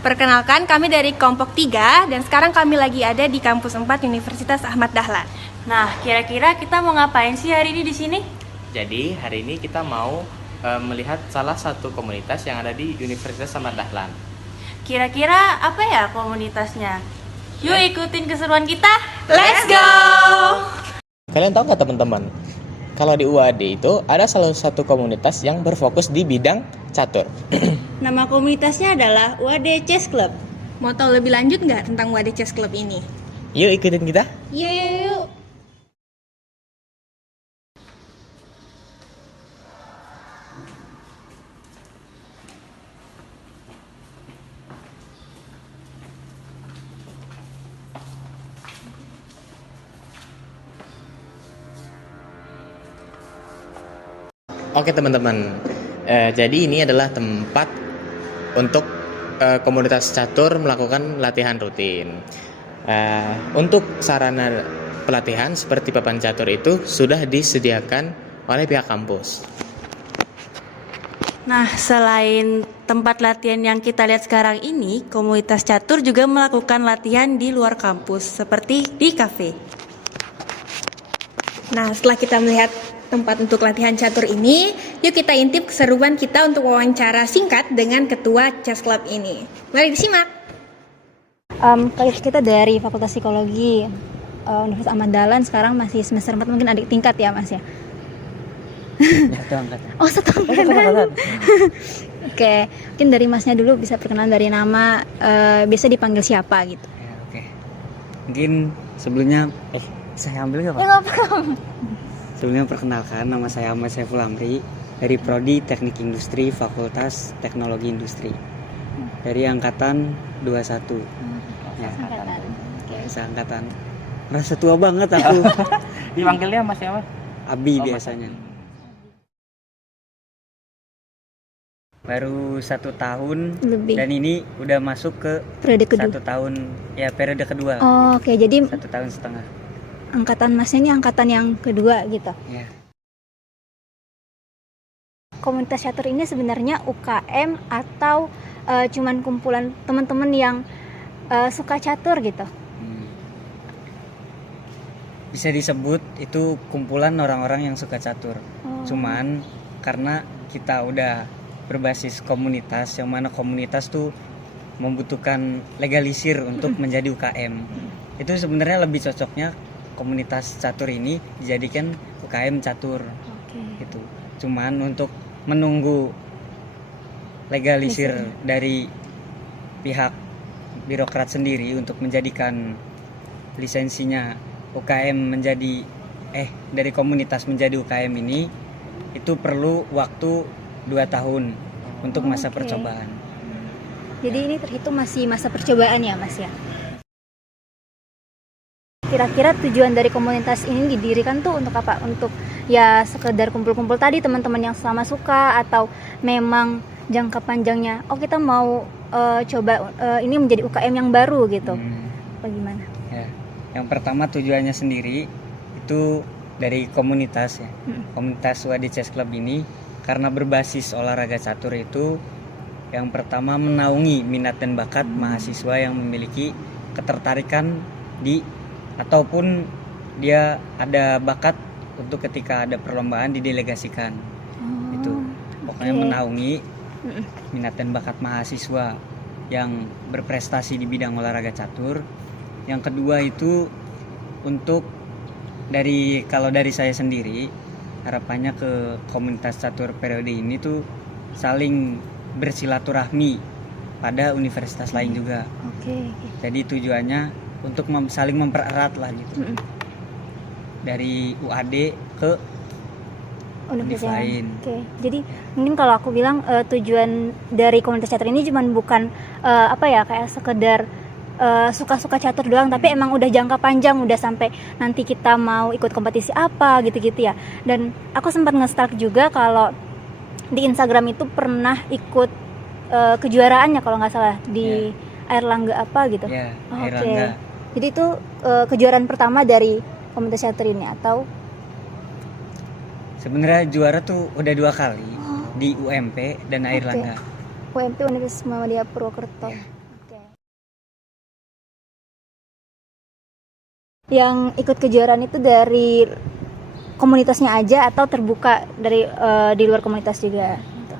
Perkenalkan, kami dari kelompok 3 dan sekarang kami lagi ada di kampus 4 Universitas Ahmad Dahlan. Nah, kira-kira kita mau ngapain sih hari ini di sini? Jadi hari ini kita mau melihat salah satu komunitas yang ada di Universitas Ahmad Dahlan. Kira-kira apa ya komunitasnya? Yuk ikutin keseruan kita. Let's go! Kalian tahu nggak teman-teman? Kalau di UAD itu ada salah satu komunitas yang berfokus di bidang catur. Nama komunitasnya adalah UAD Chess Club. Mau tahu lebih lanjut nggak tentang UAD Chess Club ini? Yuk ikutin kita. Yuk. Oke teman-teman, jadi ini adalah tempat untuk komunitas catur melakukan latihan rutin. Untuk sarana pelatihan seperti papan catur itu sudah disediakan oleh pihak kampus. Nah, selain tempat latihan yang kita lihat sekarang ini, komunitas catur juga melakukan latihan di luar kampus, seperti di kafe. Nah, setelah kita melihat tempat untuk latihan catur ini, yuk kita intip keseruan kita untuk wawancara singkat dengan ketua Chess Club ini. Mari disimak. Kita dari Fakultas Psikologi Universitas Ahmad Dahlan, sekarang masih semester 4, mungkin adik tingkat ya Mas ya? Satu angkatan. Oh, satu angkatan. Oke, mungkin dari Masnya dulu bisa perkenalan dari nama, biasa dipanggil siapa gitu. Ya, oke. Mungkin sebelumnya saya ambil nggak Pak? Ya nggak apa-apa. Sebelumnya perkenalkan, nama saya Ahmad Saiful Amri dari Prodi Teknik Industri Fakultas Teknologi Industri dari angkatan 21. Ya, Angkatan. seangkatan. Merasa tua banget aku. Dipanggilnya Mas siapa? Abi biasanya. Baru 1 tahun Lebih. dan ini udah masuk ke Periode kedua. 1 tahun ya, periode kedua. Oh, oke, jadi 1 tahun setengah. angkatan Masnya ini angkatan yang kedua gitu. Ya. Komunitas catur ini sebenarnya UKM atau cuman kumpulan teman-teman yang suka catur gitu? Bisa disebut itu kumpulan orang-orang yang suka catur. Cuman karena kita udah berbasis komunitas, yang mana komunitas tuh membutuhkan legalisir untuk menjadi UKM. Itu sebenarnya lebih cocoknya komunitas catur ini dijadikan UKM catur. Gitu. Cuman untuk menunggu legalisir dari pihak birokrat sendiri untuk menjadikan lisensinya UKM menjadi dari komunitas menjadi UKM ini, itu perlu waktu 2 tahun untuk masa percobaan. Jadi ini terhitung masih masa percobaan ya Mas ya? Kira-kira tujuan dari komunitas ini didirikan tuh untuk apa? Untuk ya sekedar kumpul-kumpul tadi teman-teman yang sama suka, atau memang jangka panjangnya kita mau coba ini menjadi UKM yang baru gitu? Bagaimana? Ya. Yang pertama tujuannya sendiri itu dari komunitas ya. Komunitas UAD Chess Club ini karena berbasis olahraga catur itu, yang pertama menaungi minat dan bakat mahasiswa yang memiliki ketertarikan ataupun dia ada bakat untuk ketika ada perlombaan didelegasikan. Itu pokoknya menaungi minat dan bakat mahasiswa yang berprestasi di bidang olahraga catur. Yang kedua itu untuk kalau dari saya sendiri, harapannya ke komunitas catur periode ini tuh saling bersilaturahmi pada universitas lain juga. Jadi tujuannya untuk saling mempererat lah gitu. Dari UAD ke universitas lain. Jadi mungkin kalau aku bilang tujuan dari komunitas catur ini cuman bukan kayak sekedar suka-suka catur doang, tapi emang udah jangka panjang, udah sampai nanti kita mau ikut kompetisi apa gitu-gitu ya. Dan aku sempat nge-stalk juga kalau di Instagram itu pernah ikut kejuaraannya kalau nggak salah di Airlangga apa gitu. Airlangga. Jadi itu kejuaraan pertama dari komunitas catur ini atau? Sebenarnya juara tuh udah 2 kali di UMP dan Airlangga. UMP Universitas Muhammadiyah Purwokerto. yang ikut kejuaraan itu dari komunitasnya aja atau terbuka dari di luar komunitas juga? Gitu.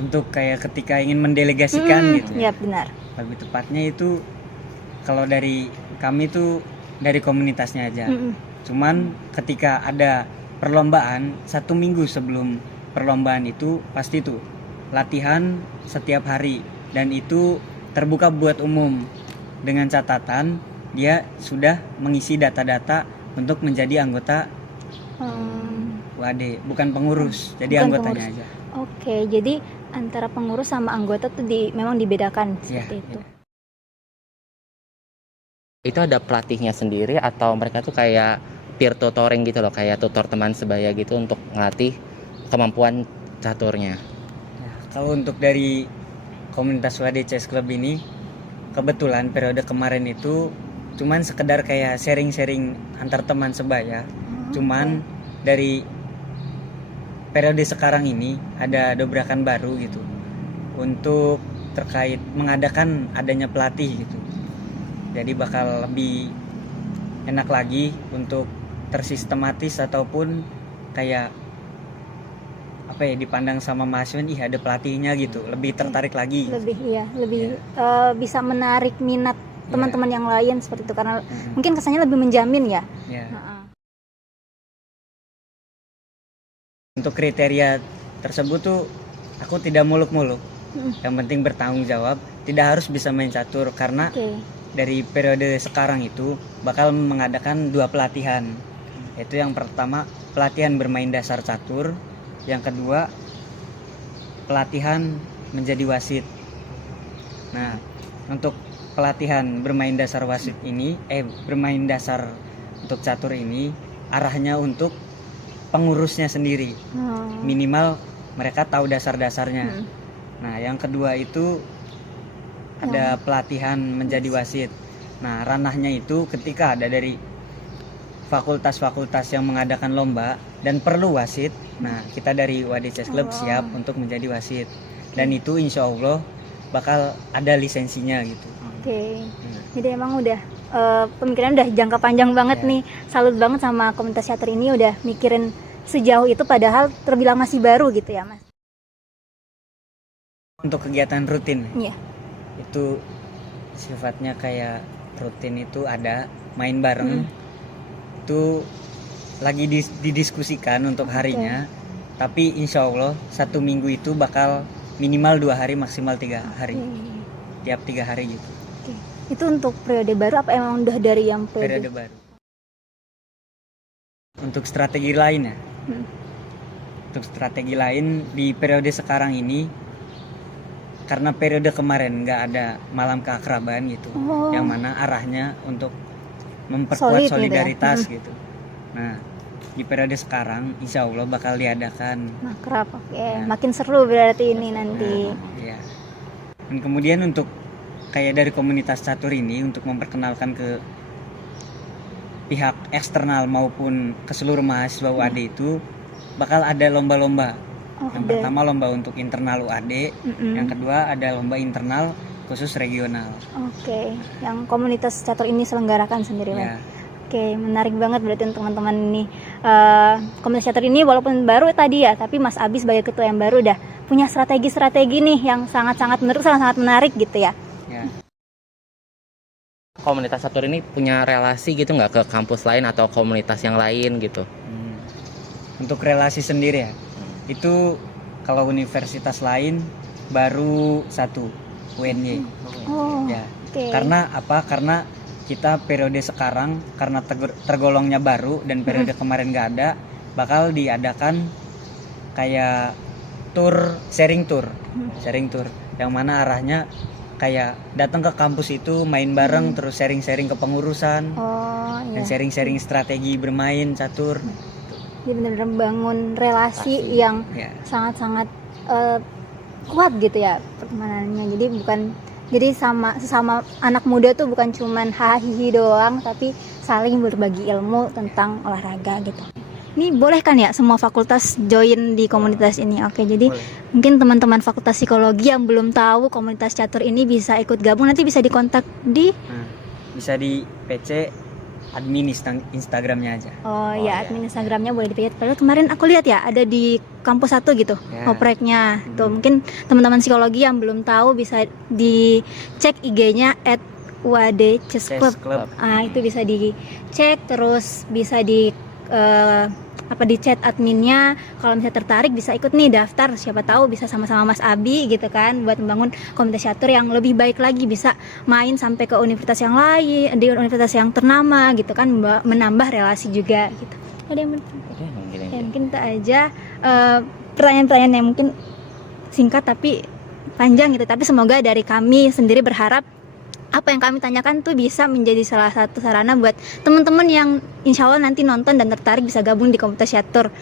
Untuk kayak ketika ingin mendelegasikan gitu Ya benar. lebih tepatnya itu kalau dari kami itu dari komunitasnya aja. Cuman ketika ada perlombaan 1 minggu sebelum perlombaan itu pasti tuh latihan setiap hari dan itu terbuka buat umum dengan catatan dia sudah mengisi data-data untuk menjadi anggota UAD, bukan pengurus, jadi Bukan anggotanya pengurus. aja. Oke, jadi antara pengurus sama anggota tuh memang dibedakan seperti itu. Itu ada pelatihnya sendiri atau mereka tuh kayak peer tutoring gitu loh, kayak tutor teman sebaya gitu untuk ngelatih kemampuan caturnya. Nah, kalau untuk dari komunitas UAD Chess Club ini kebetulan periode kemarin itu cuman sekedar kayak sharing-sharing antar teman sebaya. Cuman dari periode sekarang ini ada dobrakan baru gitu untuk terkait mengadakan adanya pelatih gitu. Jadi bakal lebih enak lagi untuk tersistematis ataupun kayak apa ya dipandang sama mahasiswa, ih ada pelatihnya gitu, lebih tertarik lagi. Lebih bisa menarik minat teman-teman yang lain seperti itu karena mungkin kesannya lebih menjamin ya. Untuk kriteria tersebut tuh aku tidak muluk-muluk. Yang penting bertanggung jawab, tidak harus bisa main catur karena dari periode sekarang itu bakal mengadakan 2 pelatihan. Itu yang pertama pelatihan bermain dasar catur, yang kedua pelatihan menjadi wasit. Nah, untuk pelatihan bermain dasar wasit ini bermain dasar untuk catur ini arahnya untuk pengurusnya sendiri. Minimal mereka tahu dasar-dasarnya. Nah, yang kedua itu ada pelatihan menjadi wasit. Nah, ranahnya itu ketika ada dari fakultas-fakultas yang mengadakan lomba dan perlu wasit. Nah, kita dari UAD Chess Club siap untuk menjadi wasit. Dan itu insya Allah bakal ada lisensinya gitu. Jadi emang udah pemikiran udah jangka panjang banget nih. Salut banget sama komunitas catur ini udah mikirin sejauh itu padahal terbilang masih baru gitu ya, Mas. Untuk kegiatan rutin. Iya. Itu sifatnya kayak rutin itu ada main bareng. Itu lagi didiskusikan untuk harinya. Tapi insya Allah 1 minggu itu bakal minimal 2 hari maksimal 3 hari. Tiap 3 hari gitu. Itu untuk periode baru apa emang udah dari yang Periode baru. Untuk strategi lain ya. Untuk strategi lain di periode sekarang ini karena periode kemarin nggak ada malam keakraban gitu, yang mana arahnya untuk memperkuat solidaritas gitu. Nah, di periode sekarang insya Allah bakal diadakan akrab. Makin seru berarti ini nanti. Iya. Dan kemudian untuk kayak dari komunitas catur ini untuk memperkenalkan ke pihak eksternal maupun ke seluruh mahasiswa UAD itu bakal ada lomba-lomba. Yang pertama lomba untuk internal UAD, yang kedua ada lomba internal khusus regional. Yang komunitas catur ini selenggarakan sendiri, Mas. Menarik banget berarti teman-teman ini. Komunitas catur ini walaupun baru tadi ya, tapi Mas Abi sebagai ketua yang baru udah punya strategi-strategi nih yang sangat-sangat menarik gitu ya. Komunitas catur ini punya relasi gitu nggak ke kampus lain atau komunitas yang lain gitu? Untuk relasi sendiri ya, itu kalau universitas lain baru 1 UNY. Karena apa? Karena kita periode sekarang karena tergolongnya baru dan periode kemarin nggak ada, bakal diadakan kayak sharing tour, yang mana arahnya kayak datang ke kampus itu main bareng terus sharing-sharing ke pengurusan dan sharing-sharing strategi bermain catur. Jadi benar-benar bangun relasi yang sangat-sangat kuat gitu ya pertemanannya. Jadi sesama anak muda tuh bukan cuman hahihi doang, tapi saling berbagi ilmu tentang olahraga gitu. Ini boleh kan ya semua fakultas join di komunitas ini? Jadi mungkin teman-teman fakultas psikologi yang belum tahu komunitas catur ini bisa ikut gabung, nanti bisa dikontak di bisa di PC admin Instagramnya aja. Oh, ya, iya. admin Instagramnya boleh dilihat. Padahal kemarin aku lihat ya ada di kampus 1 gitu, Ya. opreknya. Tuh mungkin teman-teman psikologi yang belum tahu bisa dicek IG-nya @UAD Chess Club. Ah, itu bisa dicek, terus bisa di di chat adminnya. Kalau misalnya tertarik bisa ikut nih daftar, siapa tahu bisa sama-sama Mas Abi gitu kan, buat membangun komunitas catur yang lebih baik lagi, bisa main sampai ke universitas yang lain, di universitas yang ternama gitu kan, menambah relasi juga gitu. Ada yang Oke, mungkin ya, aja. mungkin itu aja pertanyaan-pertanyaan yang mungkin singkat tapi panjang gitu, tapi semoga dari kami sendiri berharap apa yang kami tanyakan tuh bisa menjadi salah satu sarana buat teman-teman yang insya Allah nanti nonton dan tertarik bisa gabung di komunitas catur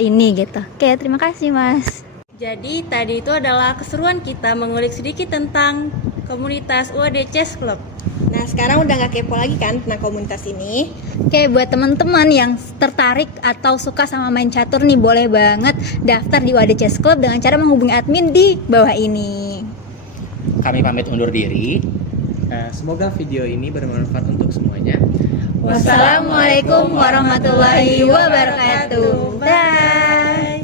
ini gitu. Oke, terima kasih Mas. Jadi tadi itu adalah keseruan kita mengulik sedikit tentang komunitas UAD Chess Club. Nah, sekarang udah nggak kepo lagi kan tentang komunitas ini? Oke, buat teman-teman yang tertarik atau suka sama main catur nih, boleh banget daftar di UAD Chess Club dengan cara menghubungi admin di bawah ini. Kami pamit undur diri. Nah, semoga video ini bermanfaat untuk semuanya. Wassalamualaikum warahmatullahi wabarakatuh. Bye.